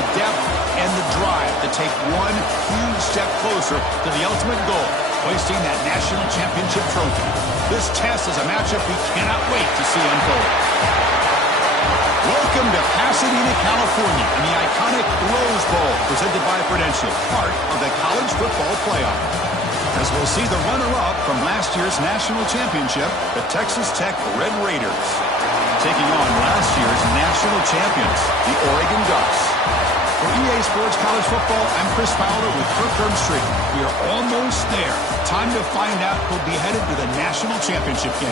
the depth and the drive to take one huge step closer to the ultimate goal, hoisting that national championship trophy. This test is a matchup we cannot wait to see unfold. Welcome to Pasadena, California, and the iconic Rose Bowl, presented by Prudential, part of the college football playoff. As we'll see the runner-up from last year's national championship, the Texas Tech Red Raiders, taking on last year's national champions, the Oregon Ducks. For EA Sports College Football, I'm Chris Fowler with Kirk Herbstreit. We are almost there. Time to find out who'll be headed to the national championship game.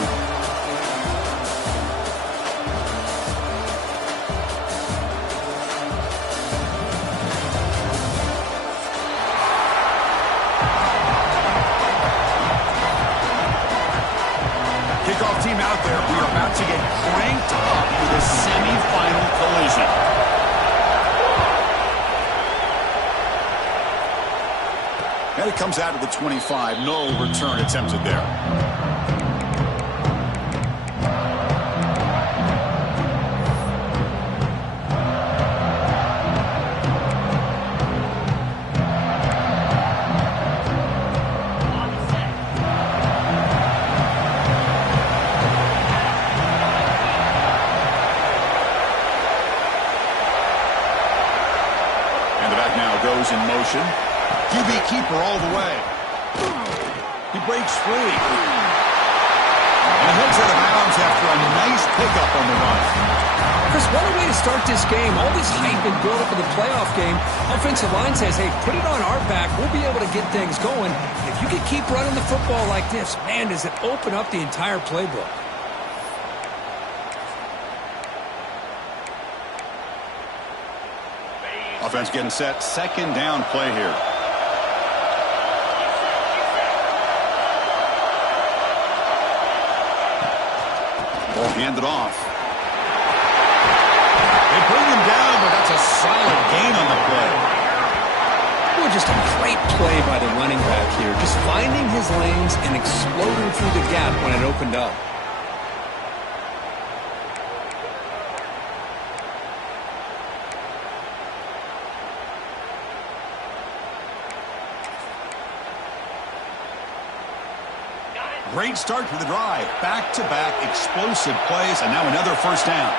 Kickoff team out there. We are about to get cranked up for the semifinal collision. And it comes out of the 25. No return attempted there. And the back now goes in motion. QB keeper all the way. He breaks free. And heads out of bounds after a nice pickup on the run. Chris, what a way to start this game. All this hype and build up for the playoff game. Offensive line says, hey, put it on our back. We'll be able to get things going. If you can keep running the football like this, man, does it open up the entire playbook. Offense getting set. Second down play here. Ball handed off. They bring him down, but that's a solid gain on the play. Well, just a great play by the running back here. Just finding his lanes and exploding through the gap when it opened up. Great start to the drive. Back-to-back explosive plays, and now another first down.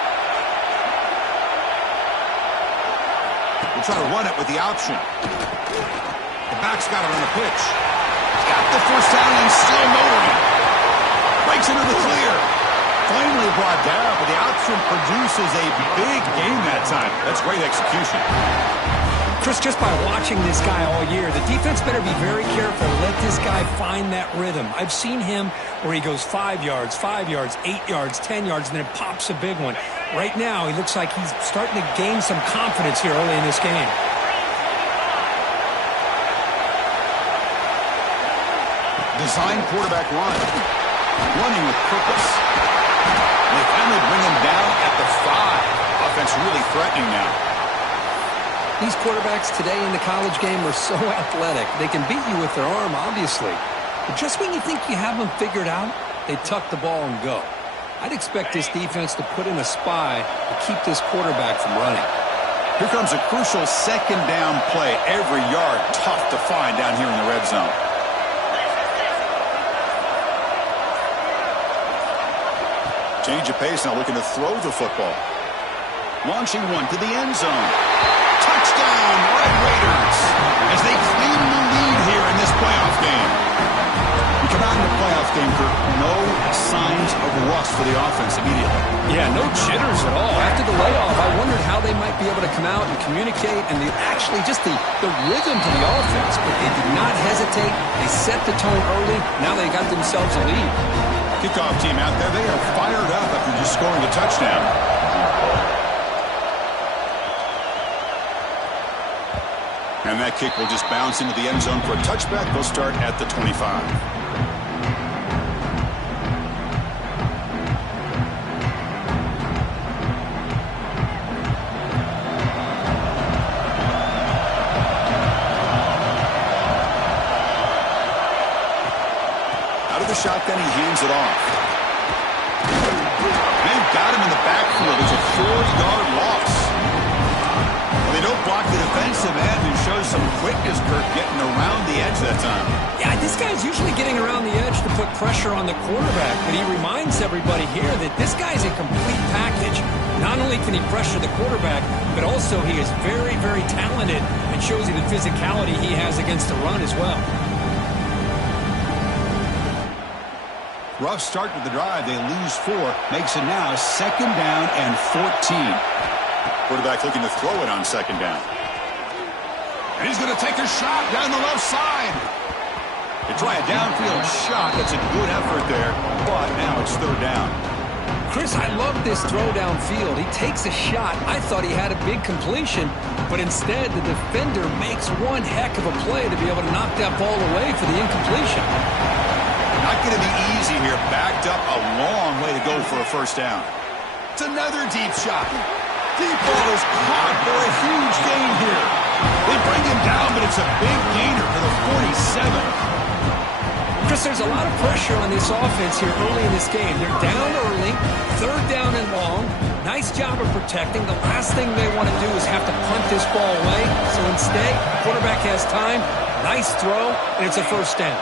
We'll try to run it with the option. The back's got it on the pitch. Got the first down and still motoring. Breaks into the clear. Finally brought down, but the option produces a big gain that time. That's great execution. Chris, just by watching this guy all year, the defense better be very careful to let this guy find that rhythm. I've seen him where he goes 5 yards, 8 yards, 10 yards, and then it pops a big one. Right now, he looks like he's starting to gain some confidence here early in this game. Design quarterback run. Running with purpose. And they finally bring him down at the 5. Offense really threatening now. These quarterbacks today in the college game are so athletic. They can beat you with their arm, obviously. But just when you think you have them figured out, they tuck the ball and go. I'd expect this defense to put in a spy to keep this quarterback from running. Here comes a crucial second down play. Every yard tough to find down here in the red zone. Change of pace now, looking to throw the football. Launching one to the end zone. Touchdown, Red Raiders, as they claim the lead here in this playoff game. We come out in the playoff game, Kirk. No signs of rust for the offense immediately. Yeah, no jitters at all. After the layoff, I wondered how they might be able to come out and communicate and actually just the rhythm to the offense. But they did not hesitate. They set the tone early. Now they got themselves a lead. Kickoff team out there, they are fired up after just scoring a touchdown. And that kick will just bounce into the end zone for a touchback. They'll start at the 25. Out of the shotgun, he hands it off. They've got him in the backfield. It's a 4-yard loss. Well, they don't block getting around the edge that time. Yeah, this guy's usually getting around the edge to put pressure on the quarterback, but he reminds everybody here that this guy's a complete package. Not only can he pressure the quarterback, but also he is very, very talented and shows you the physicality he has against the run as well. Rough start to the drive. They lose 4. Makes it now 2nd down and 14. Quarterback looking to throw it on 2nd down. And he's going to take a shot down the left side. They try a downfield shot. That's a good effort there, but now it's 3rd down. Chris, I love this throw downfield. He takes a shot. I thought he had a big completion, but instead the defender makes one heck of a play to be able to knock that ball away for the incompletion. Not going to be easy here. Backed up a long way to go for a 1st down. It's another deep shot. Deep ball is caught for a huge gain here. They bring him down, but it's a big gainer for the 47. Chris, there's a lot of pressure on this offense here early in this game. They're down early, 3rd down and long. Nice job of protecting. The last thing they want to do is have to punt this ball away. So instead, quarterback has time. Nice throw, and it's a 1st down.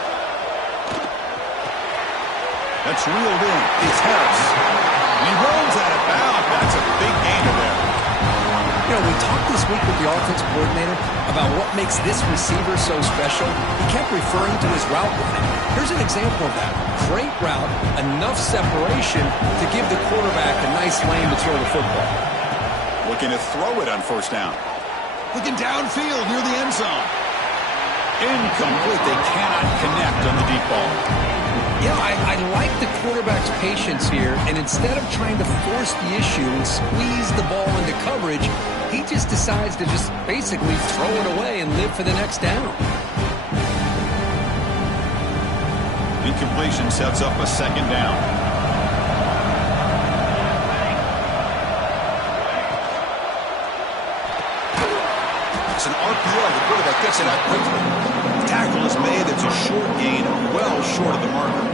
That's reeled in. It's Harris. He rolls out of bounds. That's a big gainer there. You know, we talked this week with the offensive coordinator about what makes this receiver so special. He kept referring to his route running. Here's an example of that. Great route, enough separation to give the quarterback a nice lane to throw the football. Looking to throw it on 1st down. Looking downfield near the end zone. Incomplete. They cannot connect on the deep ball. You know, I like the quarterback's patience here, and instead of trying to force the issue and squeeze the ball into coverage, he just decides to just basically throw it away and live for the next down. Incompletion sets up a 2nd down. It's an RPO. The quarterback gets it out quickly. Tackle is made. It's a short gain, well short of the marker.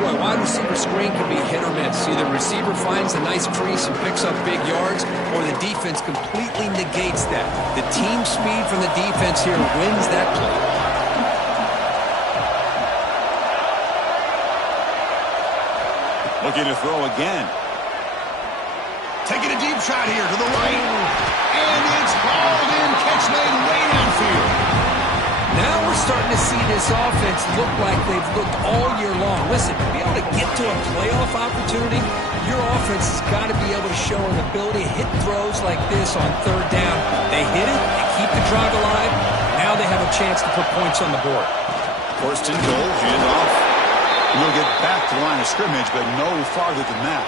Boy, wide receiver screen can be hit or miss. Either receiver finds a nice crease and picks up big yards, or the defense completely negates that. The team speed from the defense here wins that play. Looking to throw again. Taking a deep shot here to the right. And it's hauled in. Catch made way downfield. Now we're starting to see this offense look like they've looked all year long. Listen, to be able to get to a playoff opportunity, your offense has got to be able to show an ability to hit throws like this on 3rd down. They hit it, they keep the drive alive. Now they have a chance to put points on the board. 1st and goal, handoff. We'll get back to the line of scrimmage, but no farther than that.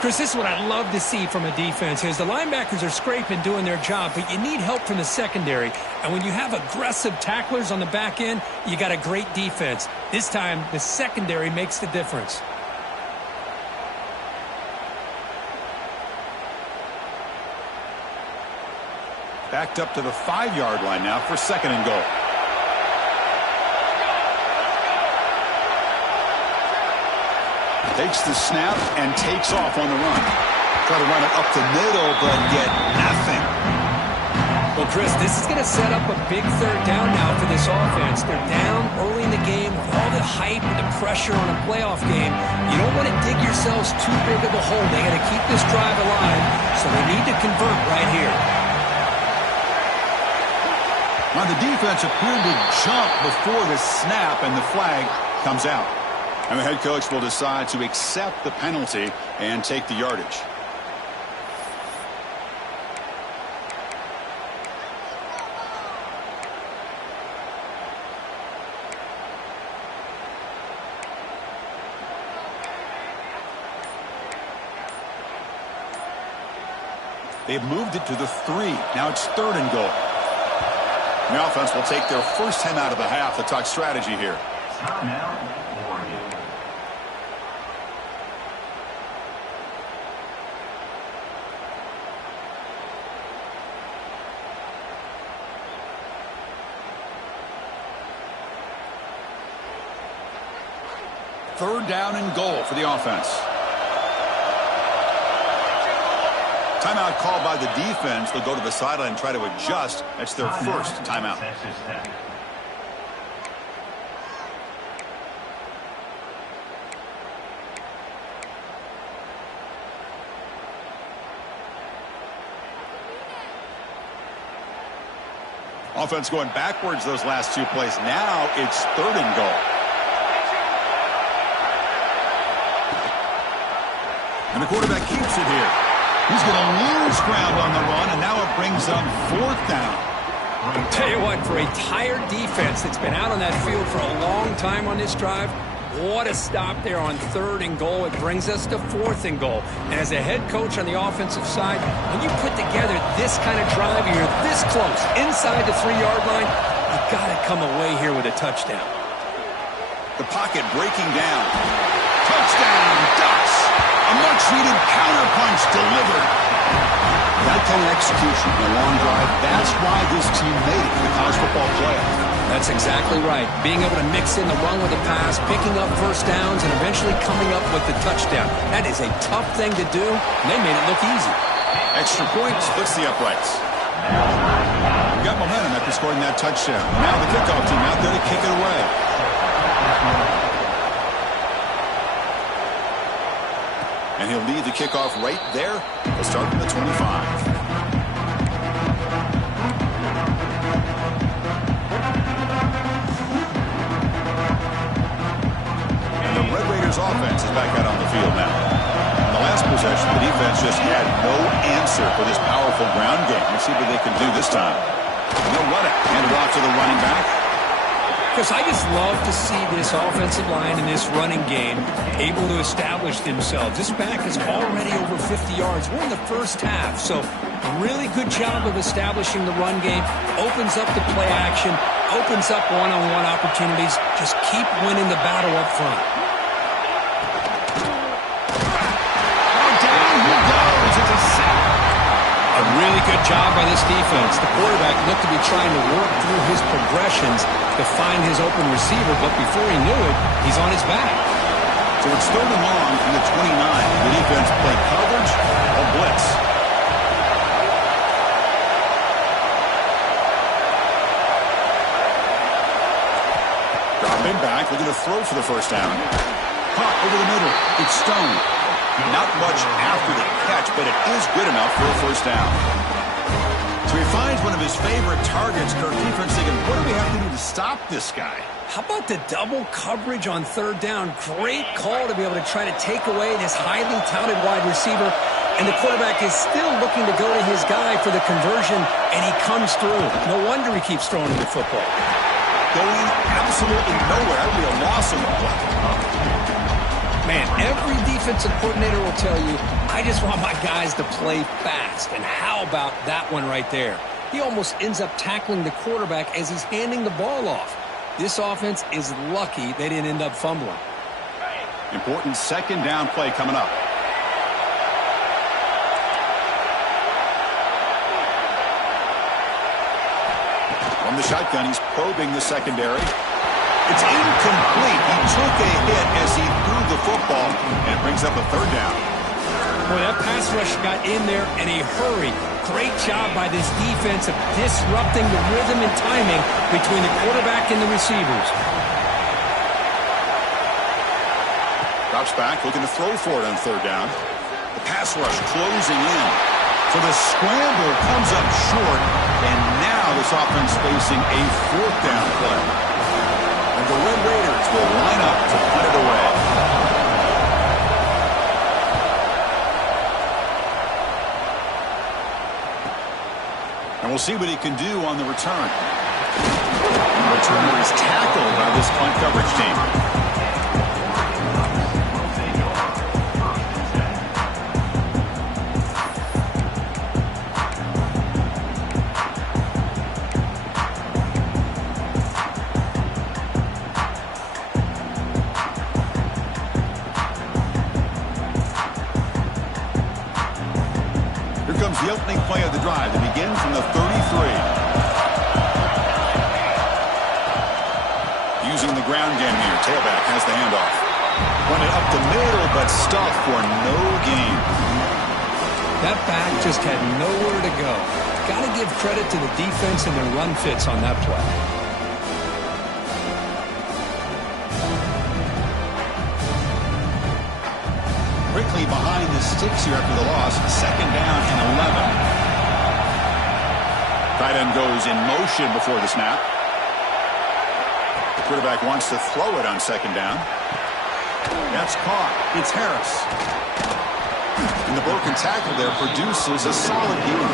Chris, this is what I love to see from a defense is the linebackers are scraping, doing their job, but you need help from the secondary. And when you have aggressive tacklers on the back end, you got a great defense. This time, the secondary makes the difference. Backed up to the 5-yard line now for 2nd and goal. Takes the snap and takes off on the run. Try to run it up the middle, but get nothing. Well, Chris, this is going to set up a big 3rd down now for this offense. They're down early in the game with all the hype and the pressure on a playoff game. You don't want to dig yourselves too big of a hole. They got to keep this drive alive, so they need to convert right here. Now the defense appeared to jump before the snap, and the flag comes out. And the head coach will decide to accept the penalty and take the yardage. They've moved it to the 3. Now it's 3rd and goal. The offense will take their first timeout of the half to talk strategy here. Third down and goal for the offense. Timeout called by the defense. They'll go to the sideline and try to adjust. That's their first timeout. Offense going backwards those last two plays. Now it's 3rd and goal. And the quarterback keeps it here. He's going to lose ground on the run, and now it brings up 4th down. I'll tell you what, for a tired defense that's been out on that field for a long time on this drive, what a stop there on 3rd and goal. It brings us to 4th and goal. And as a head coach on the offensive side, when you put together this kind of drive, you're this close, inside the 3-yard line, you got to come away here with a touchdown. The pocket breaking down. Touchdown, Ducks! A much-needed counterpunch delivered. That kind of execution in a long drive, that's why this team made it to the college football playoff. That's exactly right. Being able to mix in the run with the pass, picking up first downs, and eventually coming up with the touchdown. That is a tough thing to do, and they made it look easy. Extra point splits the uprights. We got momentum after scoring that touchdown. Now the kickoff team out there to kick it away. And he'll lead the kickoff right there. We'll start from the 25. Offense is back out on the field now. In the last possession, the defense just had no answer for this powerful ground game. Let's see what they can do this time. And they'll run it. Hand it off to the running back. Because I just love to see this offensive line and this running game able to establish themselves. This back is already over 50 yards. We're in the first half, so a really good job of establishing the run game. Opens up the play action, opens up one-on-one opportunities. Just keep winning the battle up front. A really good job by this defense. The quarterback looked to be trying to work through his progressions to find his open receiver, but before he knew it, he's on his back. So it's 3rd and long from the 29. The defense play coverage or blitz. Dropping back, looking to throw for the first down. Caught over the middle. It's Stone. Not much after the catch, but it is good enough for a first down. So he finds one of his favorite targets. Kirk defense thinking, what do we have to do to stop this guy? How about the double coverage on 3rd down? Great call to be able to try to take away this highly touted wide receiver. And the quarterback is still looking to go to his guy for the conversion, and he comes through. No wonder he keeps throwing the football. Going absolutely nowhere. That would be a loss of the play. Man, every defensive coordinator will tell you, I just want my guys to play fast. And how about that one right there? He almost ends up tackling the quarterback as he's handing the ball off. This offense is lucky they didn't end up fumbling. Important 2nd down play coming up. From the shotgun, he's probing the secondary. It's incomplete. He took a hit as he threw the football, and it brings up a 3rd down. Boy, that pass rush got in there in a hurry. Great job by this defense of disrupting the rhythm and timing between the quarterback and the receivers. Drops back, looking to throw for it on 3rd down. The pass rush closing in. So the scramble comes up short, and now this offense facing a 4th down play. And the Red Raiders will line up to punt it away. And we'll see what he can do on the return. The returner is tackled by this punt coverage team. The opening play of the drive that begins from the 33. Using the ground game here. Tailback has the handoff. Run it up the middle, but stuffed for no gain. That back just had nowhere to go. Got to give credit to the defense and their run fits on that play. Quickly behind the sticks here after the loss. 2nd down and 11. Tight end goes in motion before the snap. The quarterback wants to throw it on 2nd down. That's caught. It's Harris. And the broken tackle there produces a solid gain.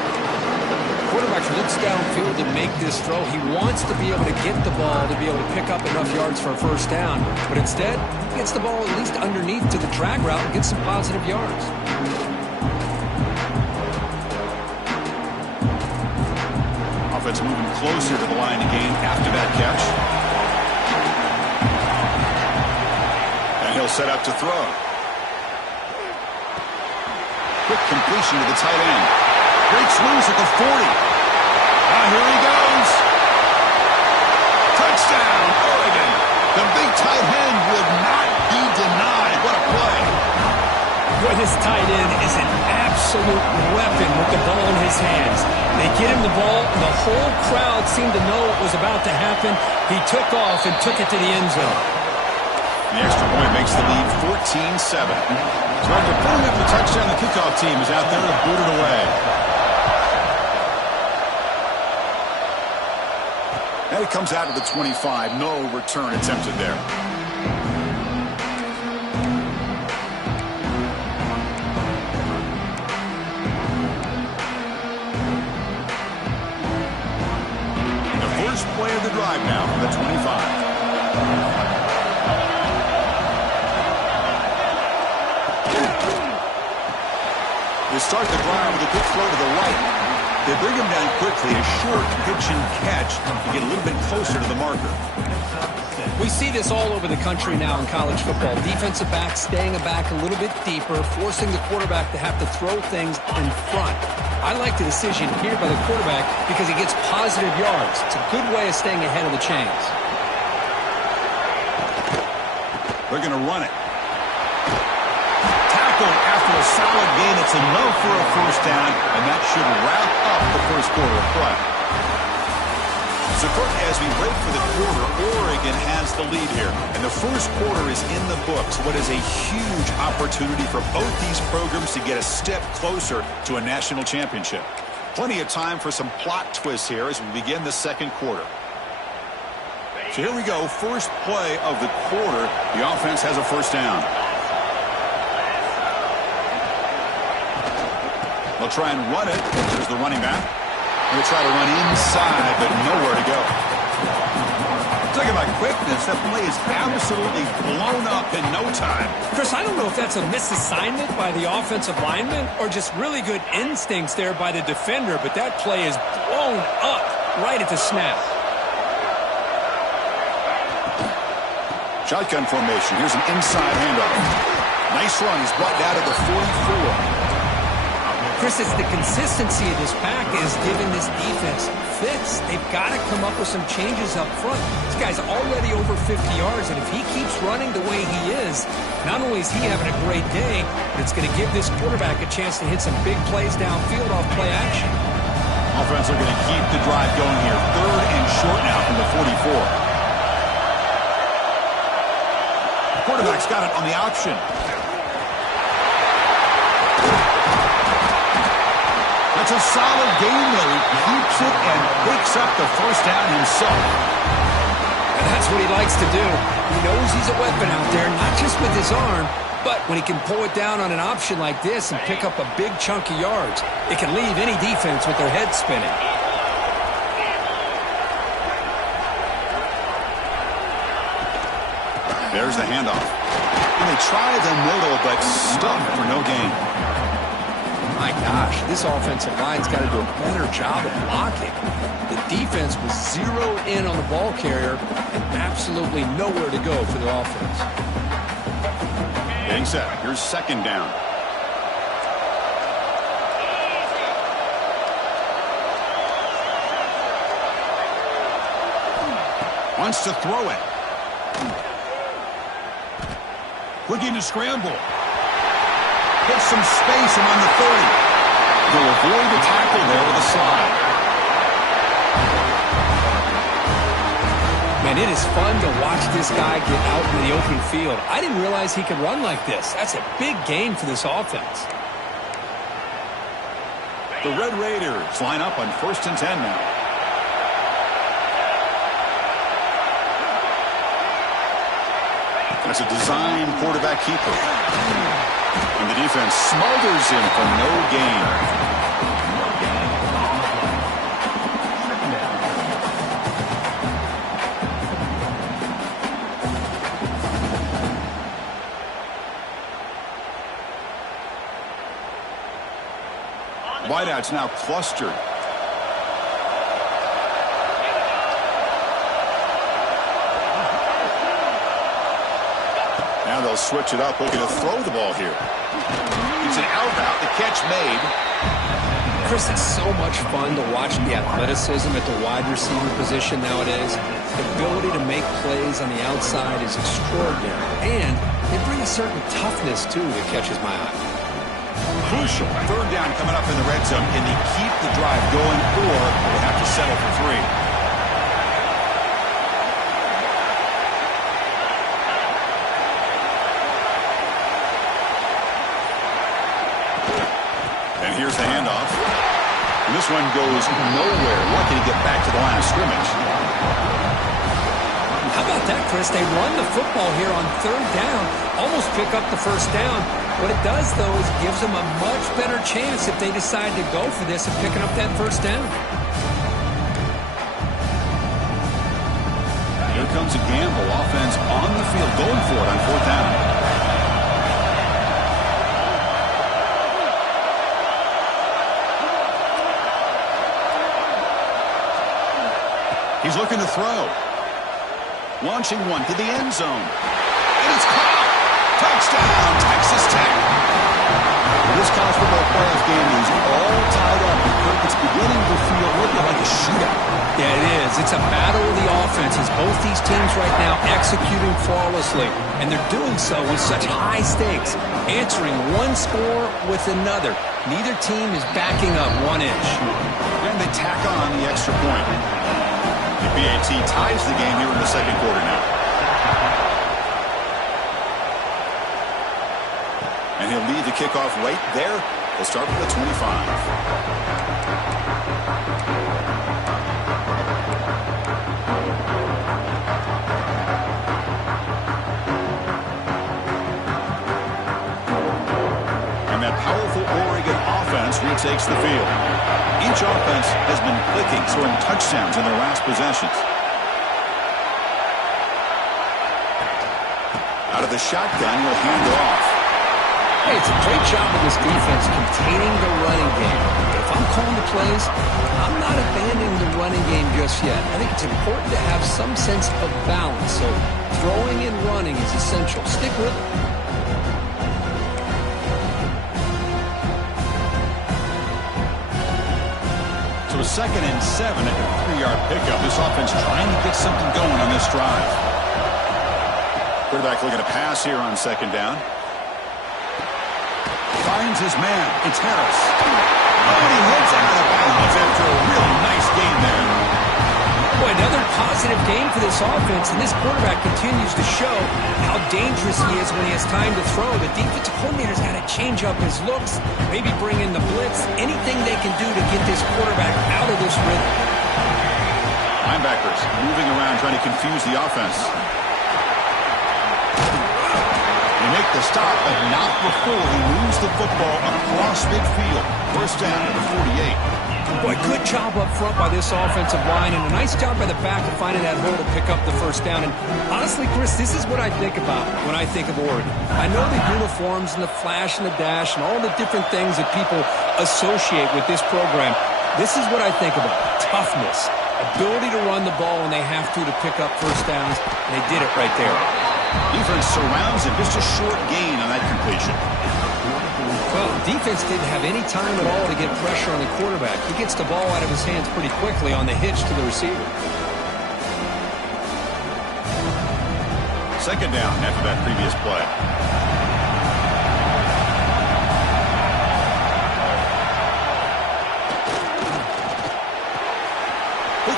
Quarterback looks downfield to make this throw. He wants to be able to get the ball to be able to pick up enough yards for a 1st down. But instead, he gets the ball at least underneath to the drag route and gets some positive yards. Offense moving closer to the line of game after that catch. And he'll set up to throw. Quick completion to the tight end. Breaks loose at the 40. Here he goes. Touchdown, Oregon. The big tight end would not be denied. What a play. Boy, this tight end is an absolute weapon with the ball in his hands. They get him the ball, and the whole crowd seemed to know what was about to happen. He took off and took it to the end zone. The extra point makes the lead 14-7. So after putting up the touchdown, the kickoff team is out there to boot it away. And it comes out of the 25. No return attempted there. The first play of the drive now from the 25. They start the drive with a quick throw to the right. They bring him down quickly, a short pitch and catch to get a little bit closer to the marker. We see this all over the country now in college football. Defensive backs staying back a little bit deeper, forcing the quarterback to have to throw things in front. I like the decision here by the quarterback because he gets positive yards. It's a good way of staying ahead of the chains. They're going to run it. After a solid gain, it's enough for a 1st down, and that should wrap up the first quarter of play. So, Kirk, as we break for the quarter, Oregon has the lead here, and the first quarter is in the books. What is a huge opportunity for both these programs to get a step closer to a national championship. Plenty of time for some plot twists here as we begin the 2nd quarter. So here we go, first play of the quarter. The offense has a 1st down. They'll try and run it. There's the running back. They'll try to run inside, but nowhere to go. Talking about quickness, that play is absolutely blown up in no time. Chris, I don't know if that's a misassignment by the offensive lineman or just really good instincts there by the defender, but that play is blown up right at the snap. Shotgun formation. Here's an inside handoff. Nice run. He's brought down to the 44. Chris, it's the consistency of this pack is giving this defense fits. They've got to come up with some changes up front. This guy's already over 50 yards, and if he keeps running the way he is, not only is he having a great day, but it's going to give this quarterback a chance to hit some big plays downfield off play action. Offense are going to keep the drive going here. 3rd and short now from the 44. The quarterback's got it on the option. That's a solid game, though. He keeps it and picks up the 1st down himself. And that's what he likes to do. He knows he's a weapon out there, not just with his arm, but when he can pull it down on an option like this and pick up a big chunk of yards, it can leave any defense with their head spinning. There's the handoff. And they try the middle, but stuffed for no gain. My gosh, this offensive line's got to do a better job of blocking. The defense was zeroed in on the ball carrier and absolutely nowhere to go for the offense. Getting set. Here's 2nd down. Wants to throw it. Looking to scramble. Gets some space around the 30. He'll avoid the tackle there with a slide. Man, it is fun to watch this guy get out in the open field. I didn't realize he could run like this. That's a big gain for this offense. The Red Raiders line up on 1st and 10 now. That's a design quarterback keeper. And the defense smothers him for no gain. Wideouts now clustered. Now they'll switch it up, looking to throw the ball here. It's an out route, the catch made. Chris, it's so much fun to watch the athleticism at the wide receiver position nowadays. The ability to make plays on the outside is extraordinary. And they bring a certain toughness, too, that catches my eye. Crucial. 3rd down coming up in the red zone. Can they keep the drive going, or they have to settle for 3? And here's the handoff. And this one goes nowhere. Lucky to get back to the line of scrimmage. How about that, Chris? They run the football here on 3rd down, almost pick up the 1st down. What it does, though, is it gives them a much better chance if they decide to go for this and picking up that 1st down. Here comes a gamble. Offense on the field, going for it on 4th down. He's looking to throw. Launching one to the end zone. And it's caught. Touchdown, Texas Tech. This college football playoff game is all tied up. It's beginning to feel really like a shootout. Yeah, it is. It's a battle of the offenses. Both these teams right now executing flawlessly. And they're doing so with such high stakes. Answering one score with another. Neither team is backing up 1 inch. And they tack on the extra point. The BAT ties the game here in the 2nd quarter now. And he'll lead the kickoff right there. He'll start with the 25. And that powerful Oregon offense retakes the field. Each offense has been clicking, scoring touchdowns in their last possessions. Out of the shotgun, he'll hand it off. Hey, it's a great job of this defense containing the running game. But if I'm calling the plays, I'm not abandoning the running game just yet. I think it's important to have some sense of balance. So throwing and running is essential. Stick with it. So a 2nd and 7 at the 3-yard pickup. This offense trying to get something going on this drive. Quarterback looking to pass here on 2nd down. Finds his man. It's Harris. Oh, and he heads out of bounds after a really nice gain there. Boy, another positive game for this offense, and this quarterback continues to show how dangerous he is when he has time to throw. The defensive coordinator's got to change up his looks, maybe bring in the blitz, anything they can do to get this quarterback out of this rhythm. Linebackers moving around, trying to confuse the offense. They make the stop, but not before he moves the football across midfield. 1st down at the 48. Boy, good job up front by this offensive line, and a nice job by the back of finding that hole to pick up the 1st down. And honestly, Chris, this is what I think about when I think of Oregon. I know the uniforms and the flash and the dash and all the different things that people associate with this program. This is what I think about. Toughness, ability to run the ball when they have to pick up 1st downs, and they did it right there. Defense surrounds him. Just a short gain on that completion. Well, defense didn't have any time at all to get pressure on the quarterback. He gets the ball out of his hands pretty quickly on the hitch to the receiver. 2nd down after that previous play.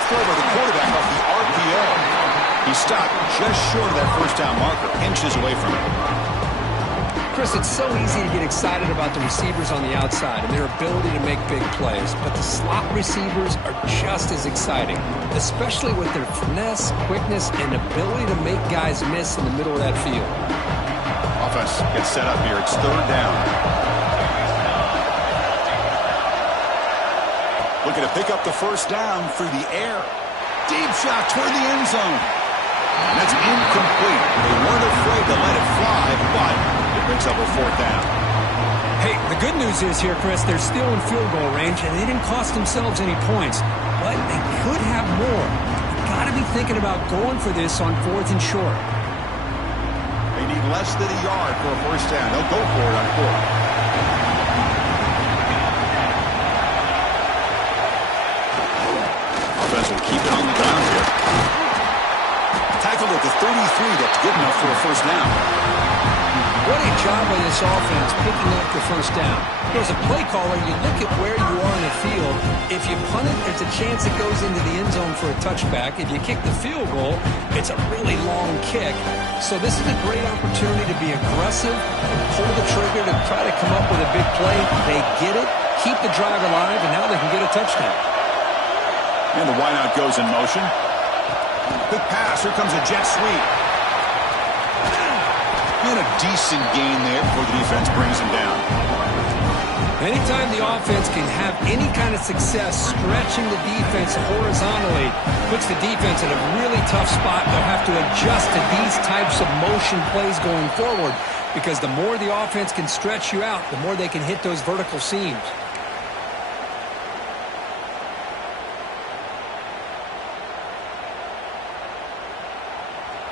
throw by the quarterback off the RPO. He stopped just short of that first down marker, inches away from it. Chris, it's so easy to get excited about the receivers on the outside and their ability to make big plays, but the slot receivers are just as exciting, especially with their finesse, quickness, and ability to make guys miss in the middle of that field. Offense gets set up here. It's third down. Looking to pick up the first down through the air. Deep shot toward the end zone. And that's incomplete. They weren't afraid to let it fly, but it brings up a fourth down. Hey, the good news is here, Chris, they're still in field goal range, and they didn't cost themselves any points. But they could have more. You've got to be thinking about going for this on 4th and short. They need less than a yard for a first down. They'll go for it on 4th. Offense will keep it on the ground here. Tackled at the 33. That's good enough for a first down. What a job by this offense picking up the first down. As a play caller, you look at where you are in the field. If you punt it, there's a chance it goes into the end zone for a touchback. If you kick the field goal, it's a really long kick. So this is a great opportunity to be aggressive and pull the trigger to try to come up with a big play. They get it, keep the drive alive, and now they can get a touchdown. And the wideout goes in motion. Good pass. Here comes a jet sweep. And a decent gain there before the defense brings him down. Anytime the offense can have any kind of success stretching the defense horizontally, puts the defense in a really tough spot. They'll have to adjust to these types of motion plays going forward, because the more the offense can stretch you out, the more they can hit those vertical seams.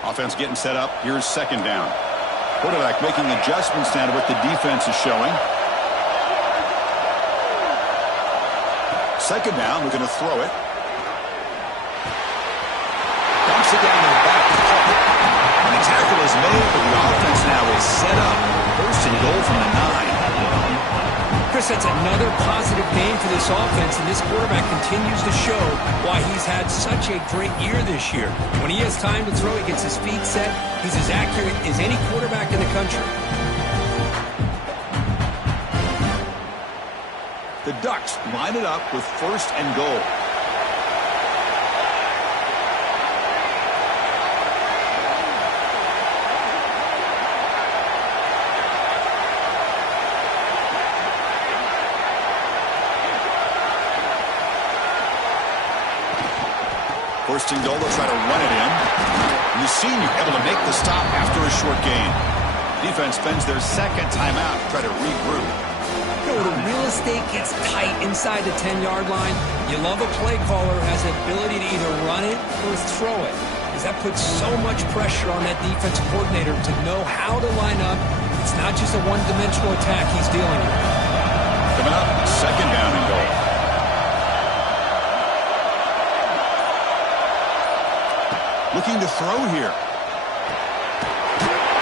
Offense getting set up. Here's second down. Quarterback making adjustments now to what the defense is showing. Second down, looking to throw it. Dumps it down their back. And the tackle is made, but the offense now is set up. First and goal from the 9. Chris, that's another positive game for this offense, and this quarterback continues to show why he's had such a great year this year. When he has time to throw, he gets his feet set. He's as accurate as any quarterback in the country. The Ducks line it up with first and goal. First and goal, they'll try to run it in. And the senior able to make the stop after a short gain. Defense spends their second timeout to try to regroup. You know, the real estate gets tight inside the 10-yard line. You love a play caller who has the ability to either run it or throw it, because that puts so much pressure on that defensive coordinator to know how to line up. It's not just a one-dimensional attack he's dealing with. Coming up, second down and goal. Looking to throw here.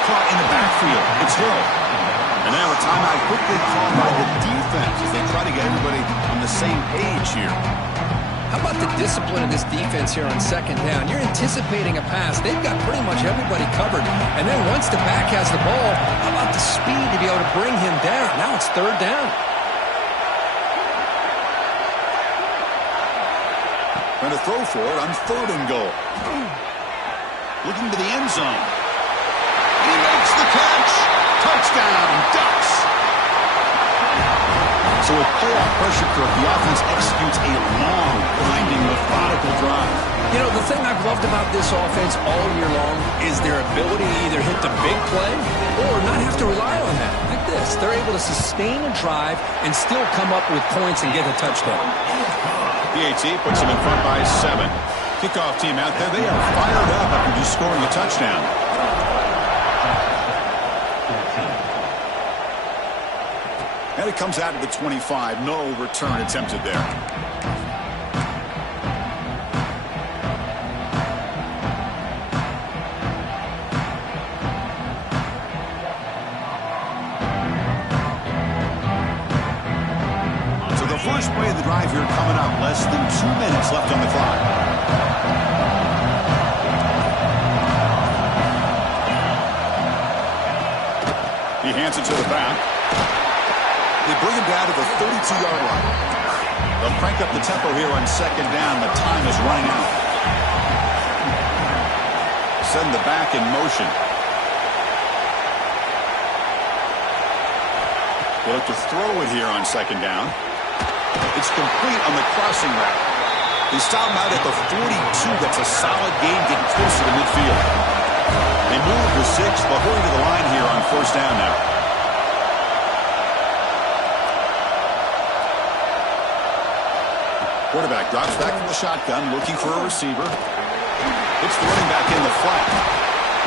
Caught in the backfield. It's Hill. And now a timeout quickly called by the defense as they try to get everybody on the same page here. How about the discipline of this defense here on second down? You're anticipating a pass. They've got pretty much everybody covered. And then once the back has the ball, how about the speed to be able to bring him down? Now it's third down. Going to throw for it on third and goal. Looking to the end zone. He makes the catch. Touchdown, Ducks. So with playoff pressure, the offense executes a long, grinding, methodical drive. You know, the thing I've loved about this offense all year long is their ability to either hit the big play or not have to rely on that. Like this. They're able to sustain a drive and still come up with points and get a touchdown. PAT puts them in front by 7. Kickoff team out there. They are fired up after just scoring a touchdown. And it comes out of the 25. No return attempted there. To the first play of the drive here coming up. Less than 2 minutes left on the clock. He hands it to the back. They bring him down to the 32-yard line. They'll crank up the tempo here on second down. The time is running out. Send the back in motion. They look to throw it here on second down. It's complete on the crossing route. They stop him out at the 42. That's a solid gain getting closer to midfield. They move the 6. They'll hurry to the line here on first down now. Quarterback drops back from the shotgun, looking for a receiver. It's the running back in the flat.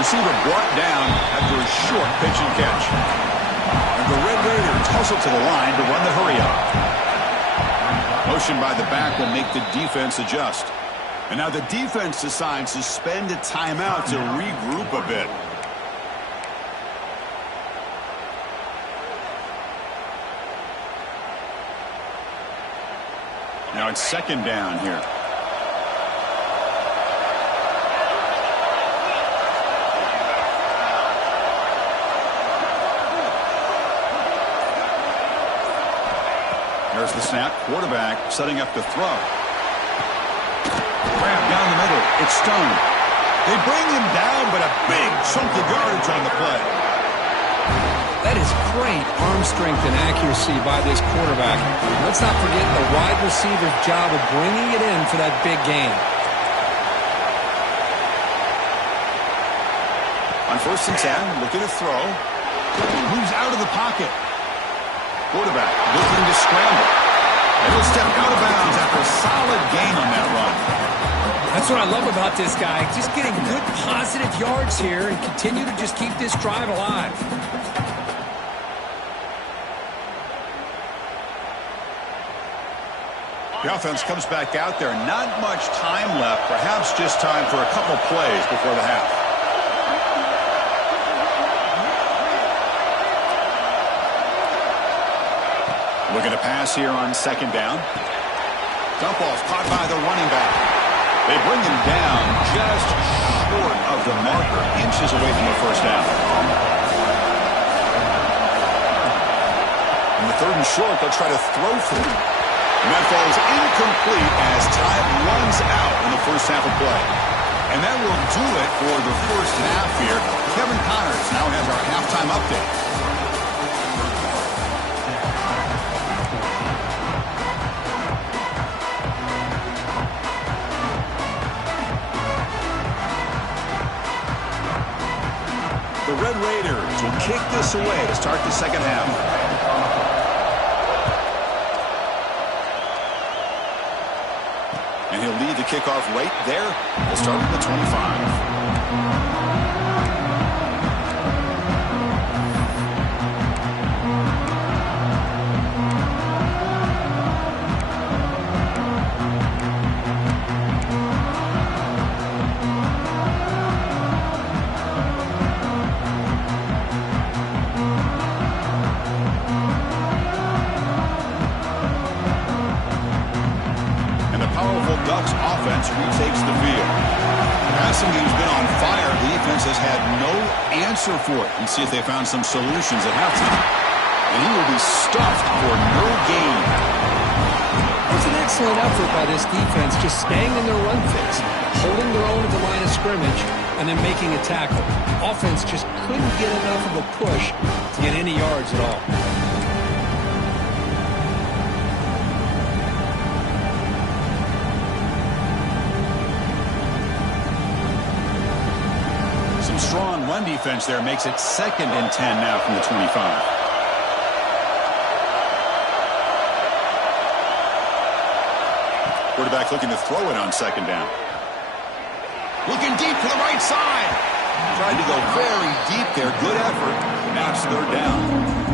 Receiver brought down after a short pitch and catch. And the Red Raiders hustle to the line to run the hurry-up. Motion by the back will make the defense adjust. And now the defense decides to spend a timeout to regroup a bit. Now it's second down here. There's the snap. Quarterback setting up the throw. Grab down the middle. It's Stone. They bring him down, but a big chunk of yardage on the play. That is great arm strength and accuracy by this quarterback. Let's not forget the wide receiver's job of bringing it in for that big gain. On first and 10, looking to throw. Moves out of the pocket. Quarterback looking to scramble. And he'll step out of bounds after a solid gain on that run. That's what I love about this guy. Just getting good positive yards here and continue to just keep this drive alive. The offense comes back out there. Not much time left. Perhaps just time for a couple plays before the half. Looking to pass here on second down. Dump off caught by the running back. They bring him down just short of the marker, inches away from the first down. In the third and short, they'll try to throw for him. And that falls incomplete as time runs out in the first half of play. And that will do it for the first half here. Kevin Connors now has our halftime update. The Red Raiders will kick this away to start the second half. And he'll lead the kickoff right there. We'll start at the 25. Ducks offense retakes the field. The passing game's been on fire. The defense has had no answer for it. Let's see if they found some solutions at halftime. And he will be stuffed for no gain. It was an excellent effort by this defense, just staying in their run fix, holding their own at the line of scrimmage, and then making a tackle. Offense just couldn't get enough of a push to get any yards at all. Strong run defense there makes it 2nd and 10 now from the 25. Quarterback looking to throw it on second down. Looking deep to the right side. Tried to go very deep there. Good effort. Now it's third down.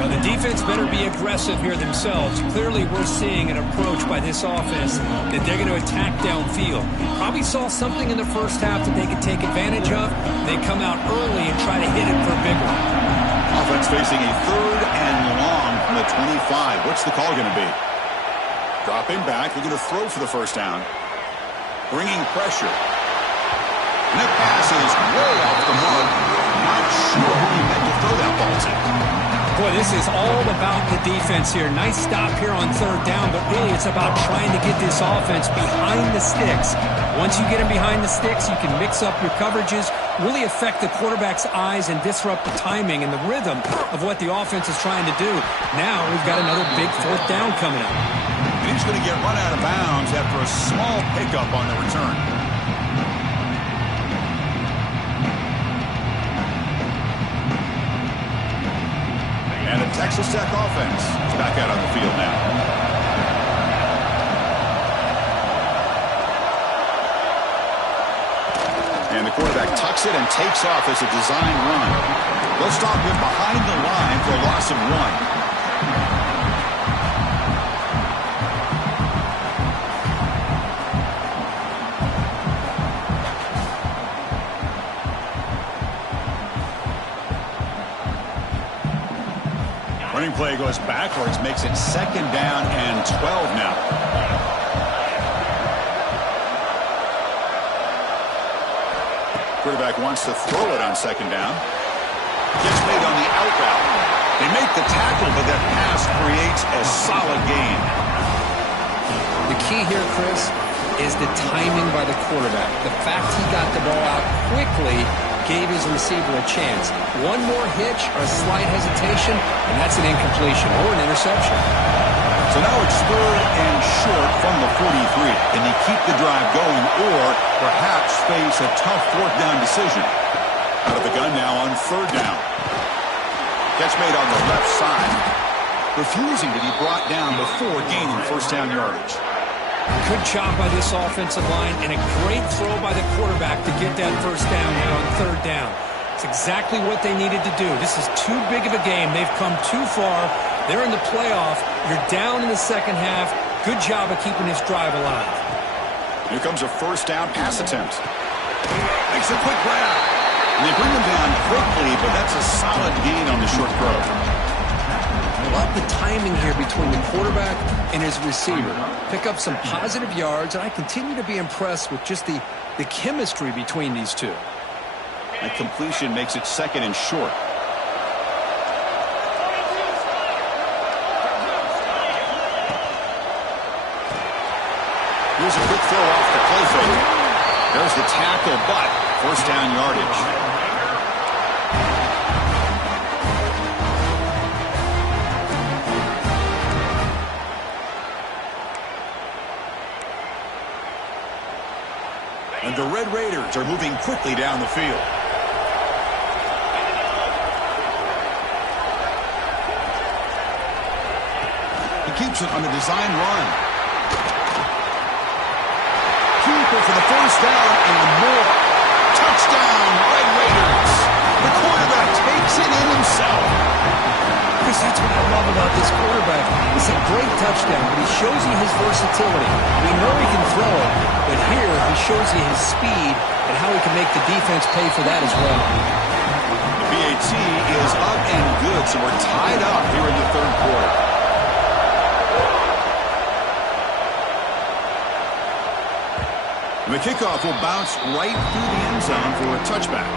Well, the defense better be aggressive here themselves. Clearly, we're seeing an approach by this offense that they're going to attack downfield. Probably saw something in the first half that they could take advantage of. They come out early and try to hit it for a big one. Offense facing a 3rd and long from the 25. What's the call going to be? Dropping back, looking to throw for the first down. Bringing pressure. And that pass is way off the mark. Not sure who he meant to throw that ball to. Boy, this is all about the defense here. Nice stop here on third down, but really it's about trying to get this offense behind the sticks. Once you get them behind the sticks, you can mix up your coverages, really affect the quarterback's eyes and disrupt the timing and the rhythm of what the offense is trying to do. Now we've got another big fourth down coming up. And he's going to get run out of bounds after a small pickup on the return. And the Texas Tech offense is back out on the field now. And the quarterback tucks it and takes off as a design run. They'll stop him behind the line for a loss of 1. Running play goes backwards, makes it 2nd down and 12 now. Quarterback wants to throw it on 2nd down. Gets made on the out route. They make the tackle, but that pass creates a solid gain. The key here, Chris, is the timing by the quarterback. The fact he got the ball out quickly gave his receiver a chance. One more hitch or a slight hesitation, and that's an incompletion or an interception. So now it's 3rd and short from the 43. Can he keep the drive going or perhaps face a tough 4th down decision? Out of the gun now on 3rd down. Catch made on the left side. Refusing to be brought down before gaining 1st down yardage. Good job by this offensive line and a great throw by the quarterback to get that 1st down now on 3rd down. It's exactly what they needed to do. This is too big of a game. They've come too far. They're in the playoff. You're down in the 2nd half. Good job of keeping this drive alive. Here comes a 1st down pass attempt. Makes a quick grab. And they bring him down quickly, but that's a solid gain on the short throw. I love the timing here between the quarterback and his receiver. Pick up some positive yards, and I continue to be impressed with just the chemistry between these two. That completion makes it 2nd and short. Here's a quick throw off the play fake. There's the tackle, but 1st down yardage. And the Red Raiders are moving quickly down the field. He keeps it on the design run. Keeper for the 1st down and more. Touchdown, Red Raiders. The quarterback takes it in himself. Chris, that's what I love about this quarterback. It's a great touchdown, but he shows you his versatility. We know he can throw it, but here he shows you his speed and how he can make the defense pay for that as well. The BAT is up and good, so we're tied up here in the 3rd quarter. The kickoff will bounce right through the end zone for a touchback.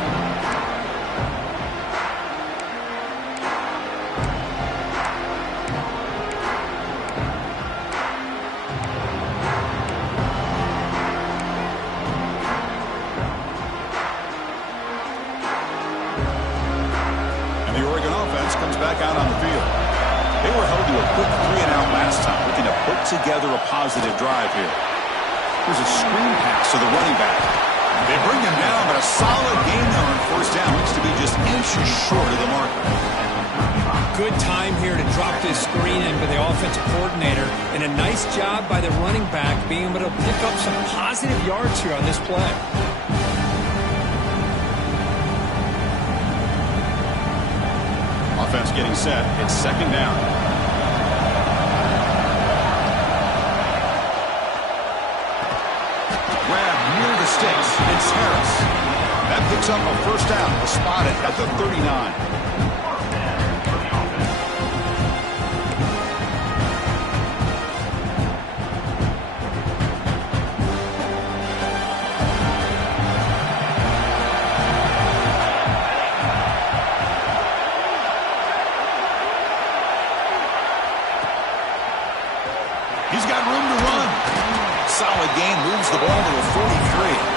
Comes back out on the field. They were held to a quick 3-and-out last time, looking to put together a positive drive here. Here's a screen pass to the running back. They bring him down, but a solid gain there on 1st down. Looks to be just inches short of the marker. Good time here to drop this screen in for the offensive coordinator, and a nice job by the running back being able to pick up some positive yards here on this play. Offense getting set. It's 2nd down. Grab near the sticks. It's Harris. That picks up a 1st down. Spotted at the 39. gain moves the ball to the 43.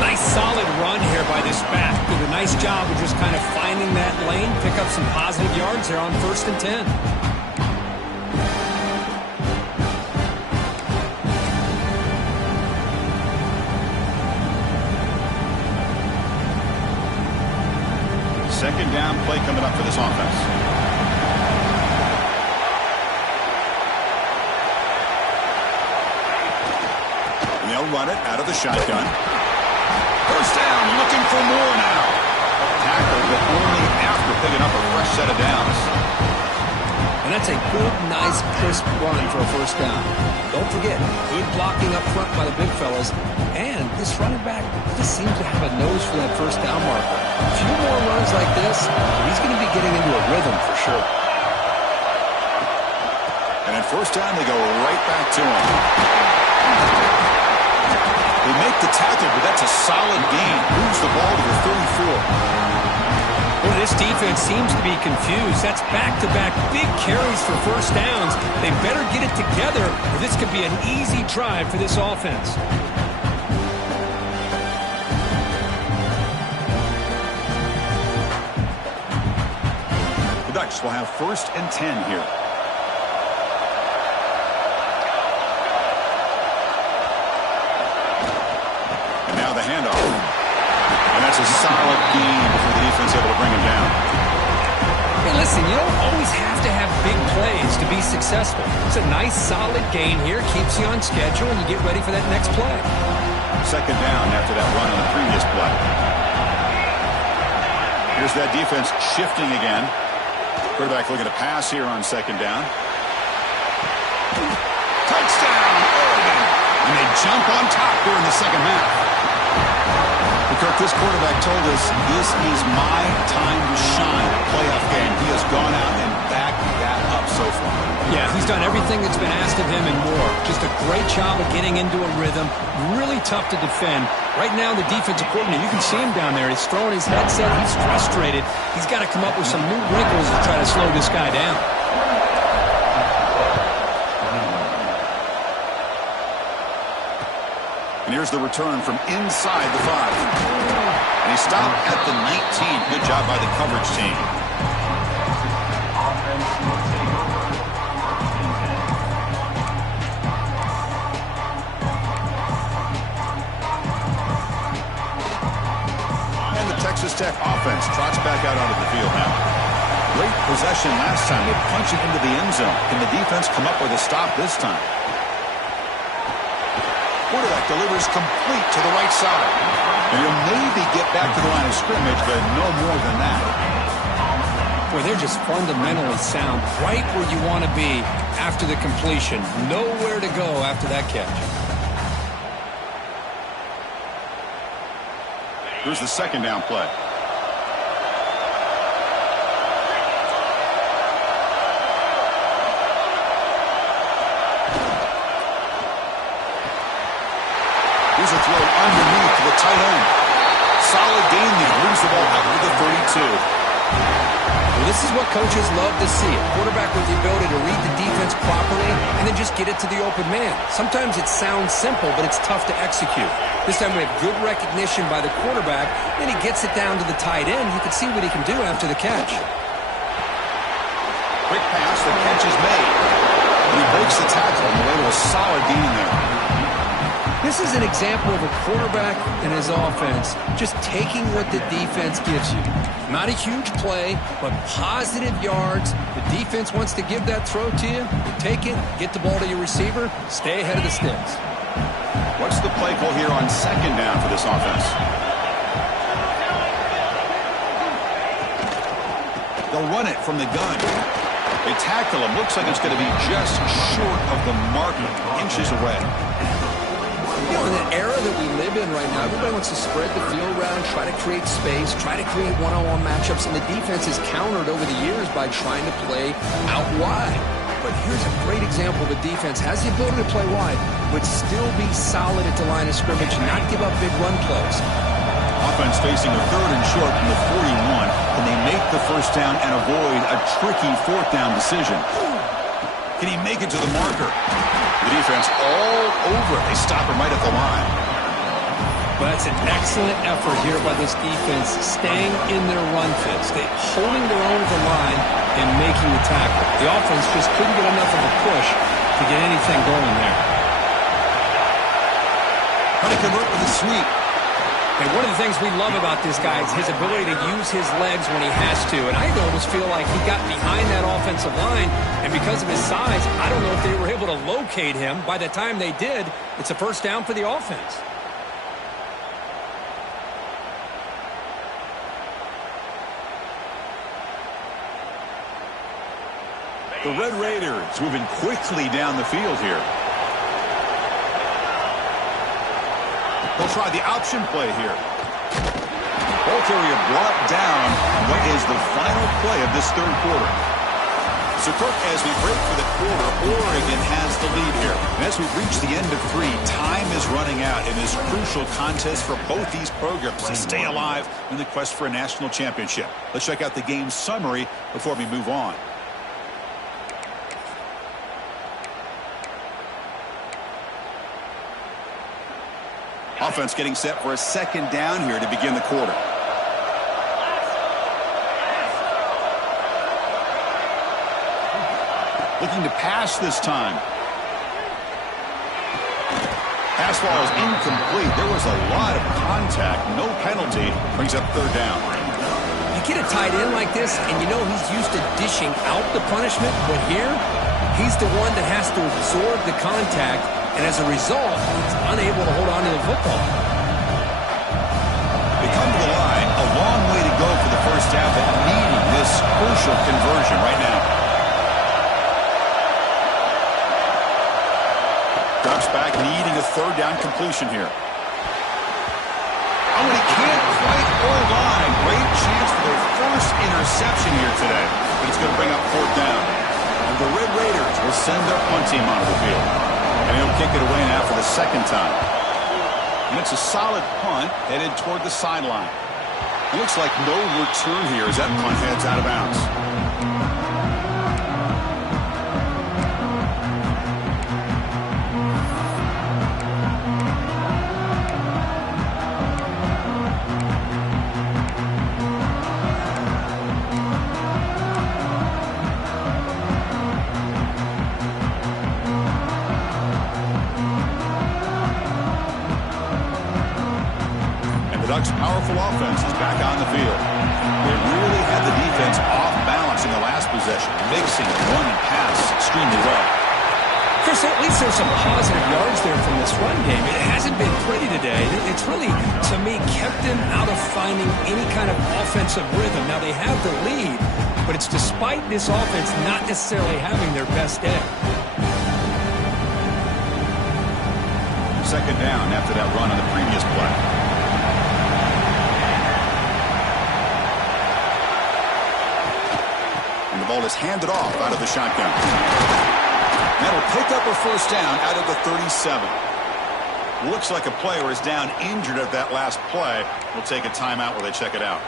Nice solid run here by this back. Did a nice job of just kind of finding that lane, pick up some positive yards here on 1st and 10. Second down play coming up for this offense. They'll run it out of the shotgun. First down, looking for more now. Tackle, but only after picking up a fresh set of downs. And that's a good, nice, crisp run for a first down. Don't forget, good blocking up front by the big fellas. And this running back just seems to have a nose for that first down marker. A few more runs like this, he's going to be getting into a rhythm for sure. And at first down, they go right back to him. They make the tackle, but that's a solid gain. Moves the ball to the 34. Well, this defense seems to be confused. That's back-to-back big carries for first downs. They better get it together, or this could be an easy drive for this offense. The Ducks will have 1st and 10 here. Now the handoff. And that's a solid gain before the defense able to bring him down. Hey, listen, you don't always have to have big plays to be successful. It's a nice, solid gain here. Keeps you on schedule, and you get ready for that next play. Second down after that run on the previous play. Here's that defense shifting again. Quarterback looking to pass here on second down. Touchdown, Oregon! And they jump on top during the second half. Kirk, this quarterback told us this is my time to shine. A playoff game. He has gone out and backed that up so far. Yeah, he's done everything that's been asked of him and more. Just a great job of getting into a rhythm. Really tough to defend. Right now, the defensive coordinator, you can see him down there. He's throwing his headset. He's frustrated. He's got to come up with some new wrinkles to try to slow this guy down. And here's the return from inside the 5. And he stopped at the 19. Good job by the coverage team. And the Texas Tech offense trots back out onto the field now. Great possession last time. They punch it into the end zone. Can the defense come up with a stop this time? Quarterback delivers complete to the right side. And he'll maybe get back to the line of scrimmage, but no more than that. Boy, they're just fundamentally sound, right where you want to be after the completion. Nowhere to go after that catch. Here's the second down play. Here's a throw underneath to the tight end. Solid gain there. Moves the ball out to the 32. Well, this is what coaches love to see. A quarterback with the ability to read the defense properly and then just get it to the open man. Sometimes it sounds simple, but it's tough to execute. This time we have good recognition by the quarterback. Then he gets it down to the tight end. You can see what he can do after the catch. Quick pass. The catch is made. And he breaks the tackle on the way to a solid gain there. This is an example of a quarterback and his offense just taking what the defense gives you. Not a huge play, but positive yards. The defense wants to give that throw to you. You take it, get the ball to your receiver, stay ahead of the sticks. What's the play call here on second down for this offense? They'll run it from the gun. They tackle him. Looks like it's going to be just short of the marker, inches away. You know, in the era that we live in right now, everybody wants to spread the field around, try to create space, try to create one-on-one matchups, and the defense is countered over the years by trying to play out wide. But here's a great example of a defense has the ability to play wide, but still be solid at the line of scrimmage and not give up big run plays. Offense facing a third and short from the 41. Can they make the first down and avoid a tricky fourth down decision? Can he make it to the marker? The defense all over. They stop him right at the line. Well, that's an excellent effort here by this defense, staying in their run fits, holding their own at the line and making the tackle. The offense just couldn't get enough of a push to get anything going there. Trying to convert with a sweep. And one of the things we love about this guy is his ability to use his legs when he has to. And I almost feel like he got behind that offensive line, and because of his size, I don't know if they were able to locate him. By the time they did, it's a first down for the offense. The Red Raiders moving quickly down the field here. They'll try the option play here. Ball carrier brought down what is the final play of this third quarter. So, Kirk, as we break for the quarter, Oregon has the lead here. And as we reach the end of 3, time is running out in this crucial contest for both these programs to stay alive in the quest for a national championship. Let's check out the game summary before we move on. Offense getting set for a second down here to begin the quarter. Looking to pass this time. Pass ball is incomplete. There was a lot of contact. No penalty. Brings up third down. You get a tight end like this, and you know he's used to dishing out the punishment, but here, he's the one that has to absorb the contact, and as a result, he's unable to hold on to the football. They come to the line, a long way to go for the first half, and needing this crucial conversion right now. Ducks back, needing a third down completion here. Oh, and he can't quite hold on. Great chance for their first interception here today, but it's going to bring up fourth down. And the Red Raiders will send their punt team onto the field. And he'll kick it away now for the second time. And it's a solid punt headed toward the sideline. It looks like no return here as that punt heads out of bounds. Ducks' powerful offense is back on the field. They really had the defense off balance in the last possession, mixing run and pass extremely well. Chris, at least there's some positive yards there from this run game. It hasn't been pretty today. It's really, to me, kept them out of finding any kind of offensive rhythm. Now, they have the lead, but it's despite this offense not necessarily having their best day. Second down after that run on the previous play. And the ball is handed off out of the shotgun. That'll pick up a first down out of the 37. Looks like a player is down injured at that last play. We'll take a timeout while they check it out.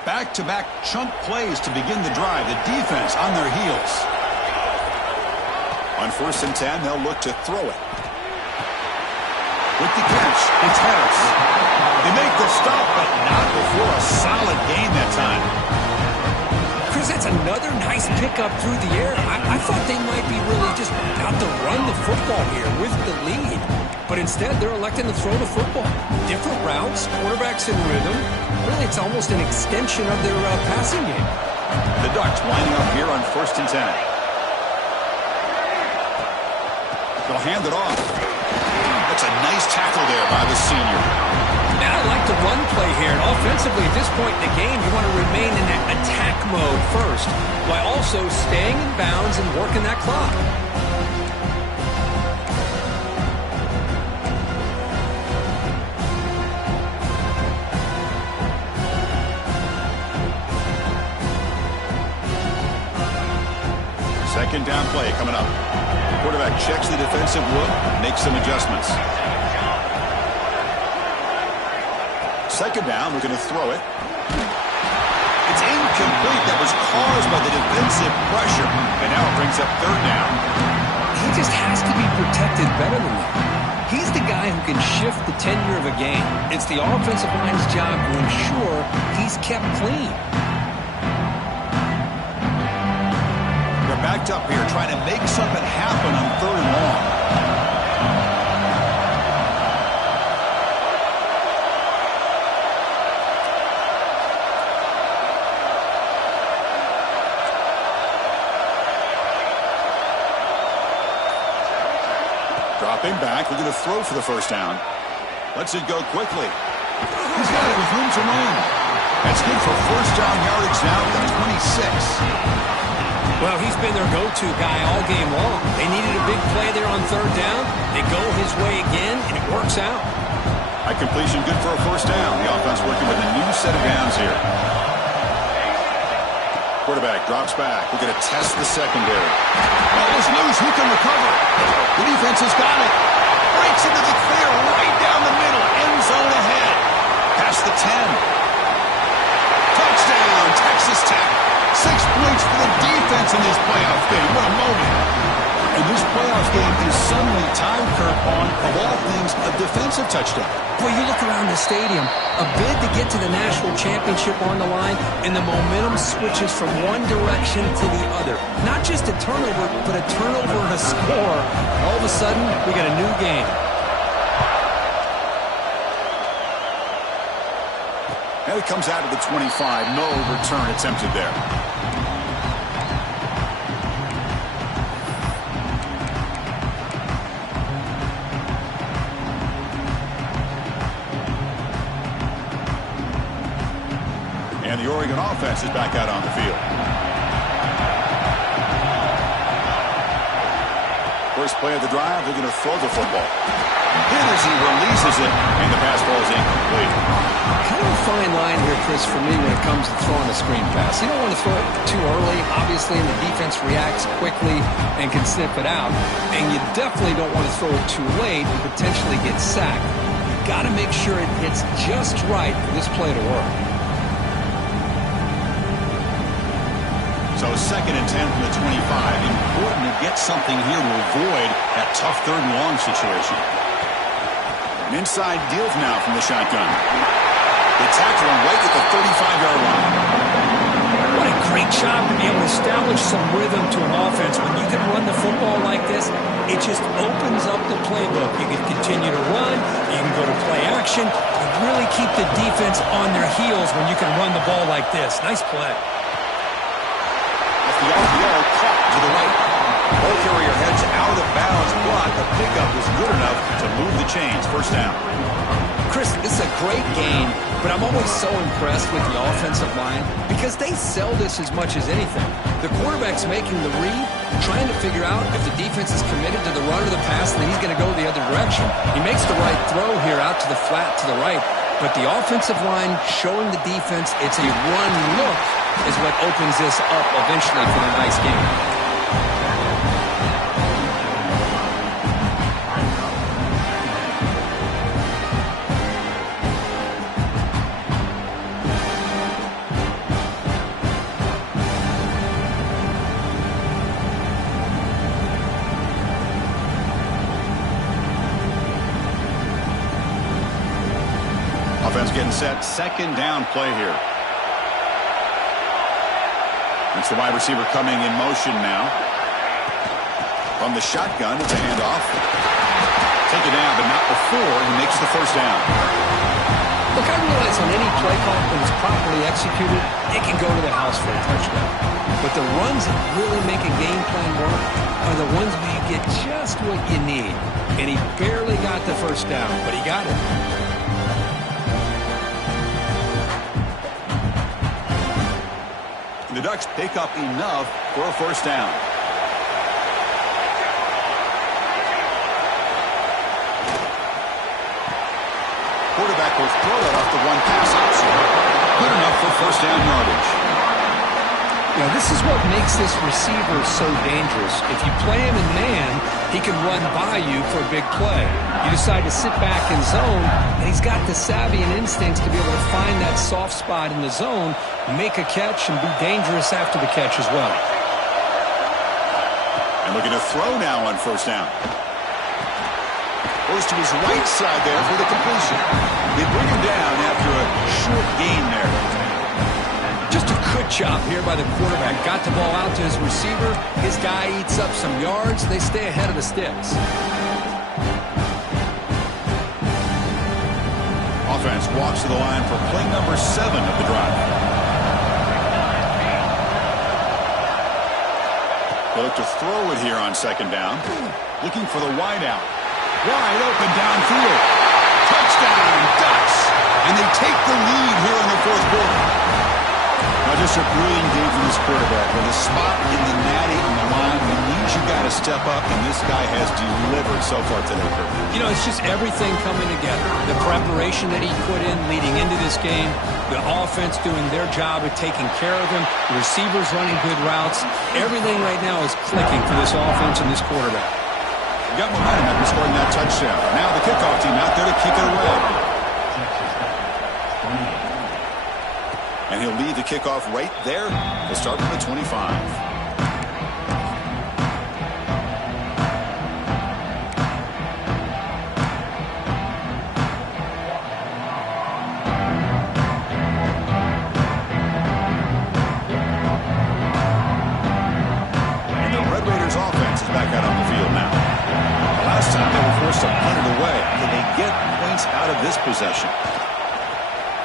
Back-to-back chunk plays to begin the drive. The defense on their heels. On 1st and 10, they'll look to throw it. With the catch, it's Harris. They make the stop, but not before a solid gain that time. Chris, that's another nice pickup through the air. I thought they might be really just out to run the football here with the lead. But instead, they're electing to throw the football. Different routes, quarterbacks in rhythm. Really, it's almost an extension of their passing game. The Ducks lining up here on 1st and 10. They'll hand it off. That's a nice tackle there by the senior. And I like the run play here. And offensively, at this point in the game, you want to remain in that attack mode first, while also staying in bounds and working that clock. Second down play Quarterback checks the defensive look, makes some adjustments. Second down, we're going to throw it. It's incomplete. That was caused by the defensive pressure. And now it brings up third down. He just has to be protected better than that. He's the guy who can shift the tenure of a game. It's the offensive line's job to ensure he's kept clean. They're backed up here trying to make something happen on third and long. Dropping back, we're going to throw for the first down. Lets it go quickly. He's got it with room to run. That's good for first down yardage now at the 26. Well, he's been their go-to guy all game long. They needed a big play there on third down. They go his way again, and it works out. That completion good for a first down. The offense working with a new set of downs here. Quarterback drops back. We're going to test the secondary. Ball is loose. Who can recover? The defense has got it. Breaks into the clear right down the middle. End zone ahead. Past the 10. Touchdown, Texas Tech. 6 points for the defense in this playoff game. What a moment. And this playoff game is suddenly tied, Kurt, on, of all things, a defensive touchdown. Boy, you look around the stadium, a bid to get to the national championship on the line, and the momentum switches from one direction to the other. Not just a turnover, but a turnover and a score. All of a sudden, we got a new game. And it comes out of the 25. No return attempted there. And the Oregon offense is back out on the field. First play of the drive, they're going to throw the football. Hit as he releases it, and the pass ball is incomplete. Kind of a fine line here, Chris, for me when it comes to throwing a screen pass. You don't want to throw it too early, obviously, and the defense reacts quickly and can snip it out. And you definitely don't want to throw it too late and potentially get sacked. You've got to make sure it hits just right for this play to work. So 2nd and 10 from the 25. Important to get something here to avoid that tough third and long situation. An inside deal now from the shotgun. They tackle him right at the 35-yard line. What a great job to be able to establish some rhythm to an offense. When you can run the football like this, it just opens up the playbook. You can continue to run. You can go to play action. You really keep the defense on their heels when you can run the ball like this. Nice play. The RPO caught to the right. Ball carrier heads out of bounds, but the pickup is good enough to move the chains. First down. Chris, this is a great game, but I'm always so impressed with the offensive line because they sell this as much as anything. The quarterback's making the read, trying to figure out if the defense is committed to the run or the pass, and then he's going to go the other direction. He makes the right throw here out to the flat to the right, but the offensive line showing the defense it's a run look is what opens this up eventually for the nice game. Offense getting set. 2nd down play here. It's the wide receiver coming in motion now. From the shotgun, it's a handoff. Take it down, but not before he makes the first down. Look, I realize on any play call, when it's properly executed, it can go to the house for a touchdown. But the runs that really make a game plan work are the ones where you get just what you need. And he barely got the first down, but he got it. The Ducks pick up enough for a first down. Quarterback will throw it off the one pass option. Good enough for first down yardage. Now, this is what makes this receiver so dangerous. If you play him in man, he can run by you for a big play. You decide to sit back in zone, and he's got the savvy and instincts to be able to find that soft spot in the zone, make a catch, and be dangerous after the catch as well. And looking to throw now on first down. Goes to his right side there for the completion. They bring him down after a short gain there. Just a good job here by the quarterback. Got the ball out to his receiver. His guy eats up some yards. They stay ahead of the sticks. Offense walks to the line for play number 7 of the drive. They look to throw it here on second down. Looking for the wide out. Wide open downfield. Touchdown, Ducks. And they take the lead here in the fourth quarter. Now just a brilliant game from this quarterback. With a spot in the natty on the line, when you got to step up, and this guy has delivered so far today, Kurt. You know, it's just everything coming together. The preparation that he put in leading into this game, the offense doing their job of taking care of him, the receivers running good routes. Everything right now is clicking for this offense and this quarterback. Got momentum after scoring that touchdown. Now the kickoff team out there to kick it away. And he'll lead the kickoff right there. They'll start from the 25. Back out on the field now. The last time they were forced to punt it away. Can they get points out of this possession?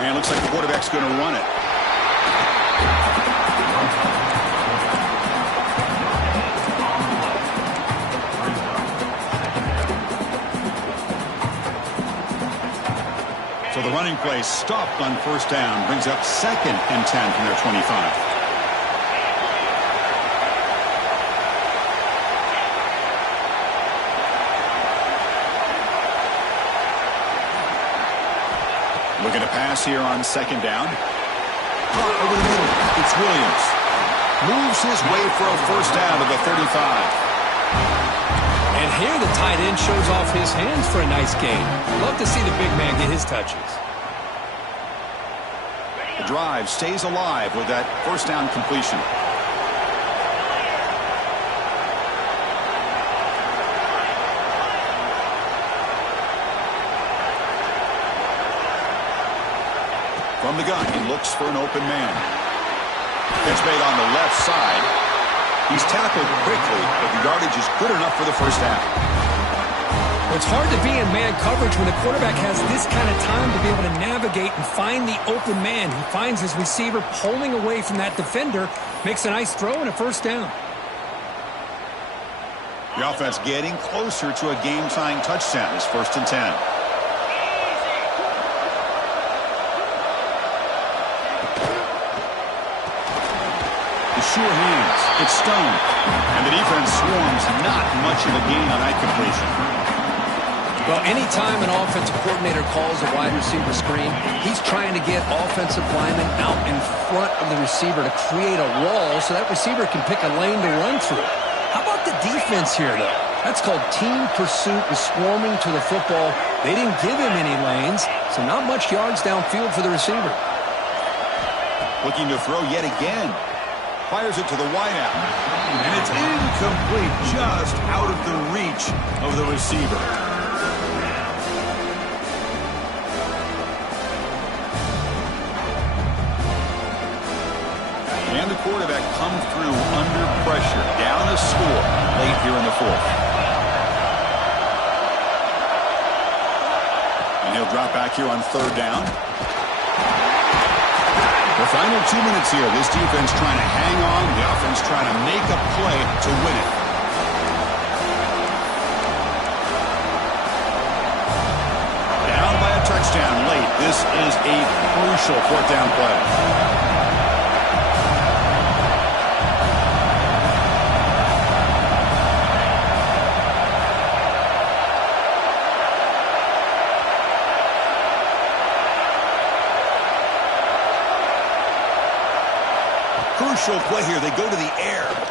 And it looks like the quarterback's going to run it. So the running play stopped on first down. Brings up 2nd and 10 from their 25. Looking to pass here on second down. Caught over the middle. It's Williams. Moves his way for a first down to the 35. And here the tight end shows off his hands for a nice gain. Love to see the big man get his touches. The drive stays alive with that first down completion. From the gun, he looks for an open man. Catch made on the left side. He's tackled quickly, but the yardage is good enough for the first down. Well, it's hard to be in man coverage when the quarterback has this kind of time to be able to navigate and find the open man. He finds his receiver pulling away from that defender, makes a nice throw and a first down. The offense getting closer to a game-tying touchdown. It's 1st and 10. Sure hands. It's Stone. And the defense swarms. Not much of a gain on that completion. Well, anytime an offensive coordinator calls a wide receiver screen, he's trying to get offensive linemen out in front of the receiver to create a wall so that receiver can pick a lane to run through. How about the defense here, though? That's called team pursuit and swarming to the football. They didn't give him any lanes, so not much yards downfield for the receiver. Looking to throw yet again. Fires it to the wideout. And it's incomplete, just out of the reach of the receiver. And the quarterback comes through under pressure. Down a score late here in the fourth. And he'll drop back here on third down. The final 2 minutes here. This defense trying to hang on. The offense trying to make a play to win it. Down by a touchdown late. This is a crucial fourth down play. Play here. They go to the air. Oh,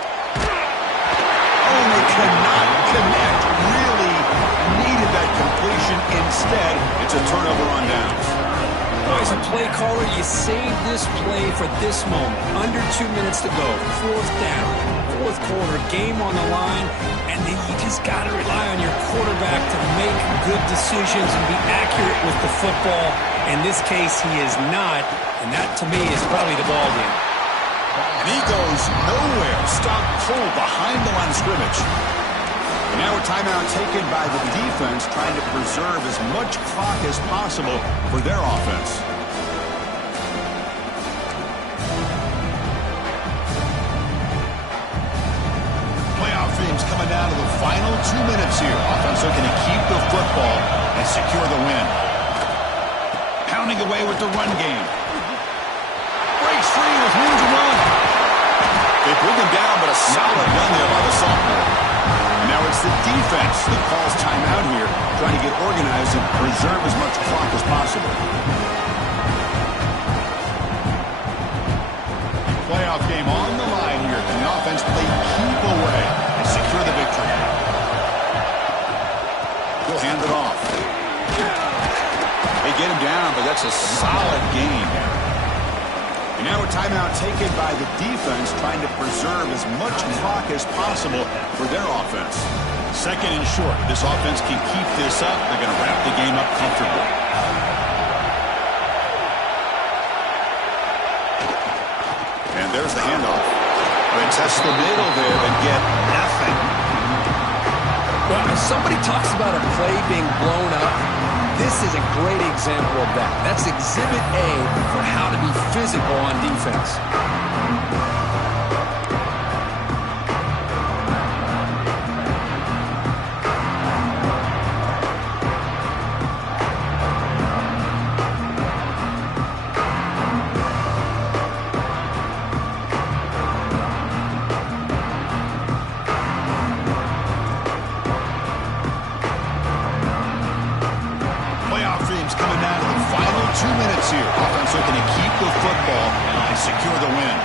they cannot connect. play caller, you save this play for this moment. Under 2 minutes to go. Fourth down. Fourth quarter. Game on the line. And then you just got to rely on your quarterback to make good decisions and be accurate with the football. In this case, he is not. And that, to me, is probably the ball game. And he goes nowhere. Stopped cold behind the line of scrimmage. And now a timeout taken by the defense, trying to preserve as much clock as possible for their offense. Playoff dreams coming down to the final 2 minutes here. Offense looking to keep the football and secure the win. Pounding away with the run game. Breaks free with room to run. They bring him down, but a solid run there by the sophomore. And now it's the defense that calls timeout here, trying to get organized and preserve as much clock as possible. Playoff game on the line here. Can the offense play keep away and secure the victory? He'll hand it off. They get him down, but that's a solid game. And now a timeout taken by the defense, trying to preserve as much clock as possible for their offense. Second and short. This offense can keep this up. They're going to wrap the game up comfortably. And there's the handoff. They test the middle there and get nothing. Well, if somebody talks about a play being blown up, this is a great example of that. That's exhibit A for how to be physical on defense. Coming down to the final 2 minutes here. Offense looking to keep the football and secure the win.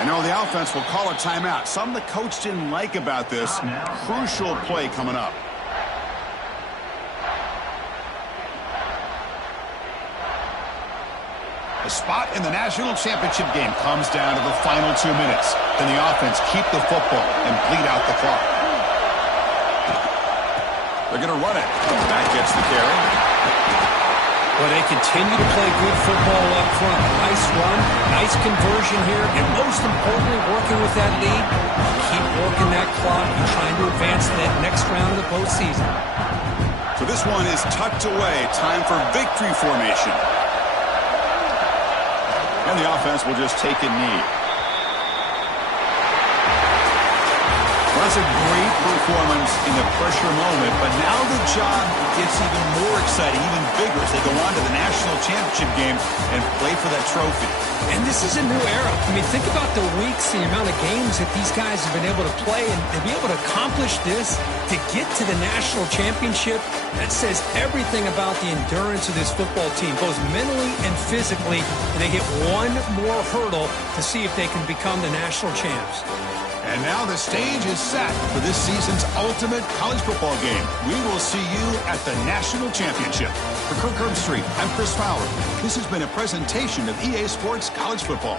And now the offense will call a timeout. Something the coach didn't like about this. Crucial play coming up. The spot in the national championship game comes down to the final 2 minutes. Can the offense keep the football and bleed out the clock? They're going to run it. That gets the carry. Well, they continue to play good football up front. Nice run, nice conversion here, and most importantly, working with that lead, keep working that clock and trying to advance to that next round of the postseason. So this one is tucked away. Time for victory formation. And the offense will just take a knee. Well, that's a great performance in the pressure moment, but now the job gets even more exciting, even bigger as they go on to the national championship game and play for that trophy. And this is a new era. I mean, think about the weeks, the amount of games that these guys have been able to play, and to be able to accomplish this, to get to the national championship, that says everything about the endurance of this football team, both mentally and physically, and they hit one more hurdle to see if they can become the national champs. And now the stage is set for this season's ultimate college football game. We will see you at the national championship. For Kirk Herbstreit, I'm Chris Fowler. This has been a presentation of EA Sports College Football.